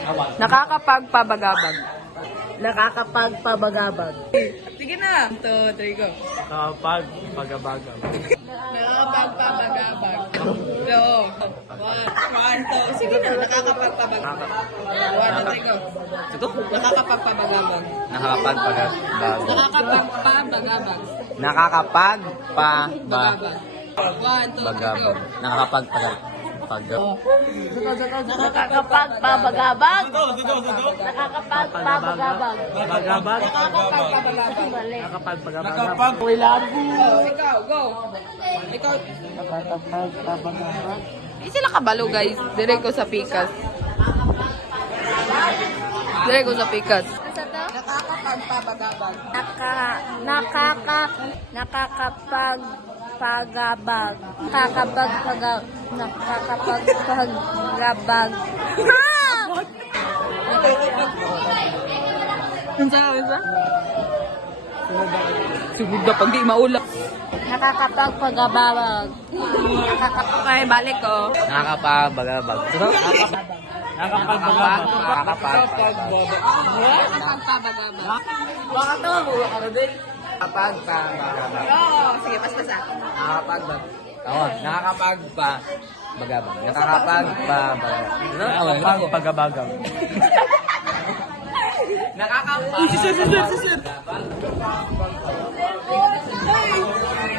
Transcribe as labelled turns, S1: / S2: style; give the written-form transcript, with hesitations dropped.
S1: Nakakapagpabagabag.
S2: Nakakapagpabagabag.
S1: Sige na. 2, 3, go.
S3: Nakakapagpagabagab.
S1: Nakakapagpabagabag. Go. 1, 2. Sige na. Nakakapagpabagabag. 1, 2, 3, go. Nakakapagpabagabag.
S3: Nakakapagpagabag.
S1: Nakakapagpabagabag.
S3: Nakakapagpabagabag.
S1: 1, 2, 3, go.
S3: Nakakapagpagabag.
S2: Nakakapagpabagabag. Nakakapagpabagabag.
S3: Bagabag.
S1: Nakakapagpabagabag.
S2: Mali.
S3: Nakakapagpagabag.
S1: Ikaw, go. Ikaw. Hindi sila kabalo, guys. Dire ko sa pikas. Dire ko sa pikas. Nakakapagpabagabag.
S2: Nakakapagpagabag. Nakakapagpagabag.
S1: Unsa? Sugod na pag di maulap.
S2: Nakakapagpagabag.
S1: Okay, balik ko.
S3: Nakakapagpagabag. Nakakapagpagabag. Nakakapagpagabag.
S1: Nakakapagpabagabag.
S3: Bakit naman mo ka na din? Nakakapagpagabag.
S1: Oo, sige, basta sa.
S3: Nakakapagpagabag. Nakakapagpagabag. Nakakapagpagabag. Nakakapagpagabag.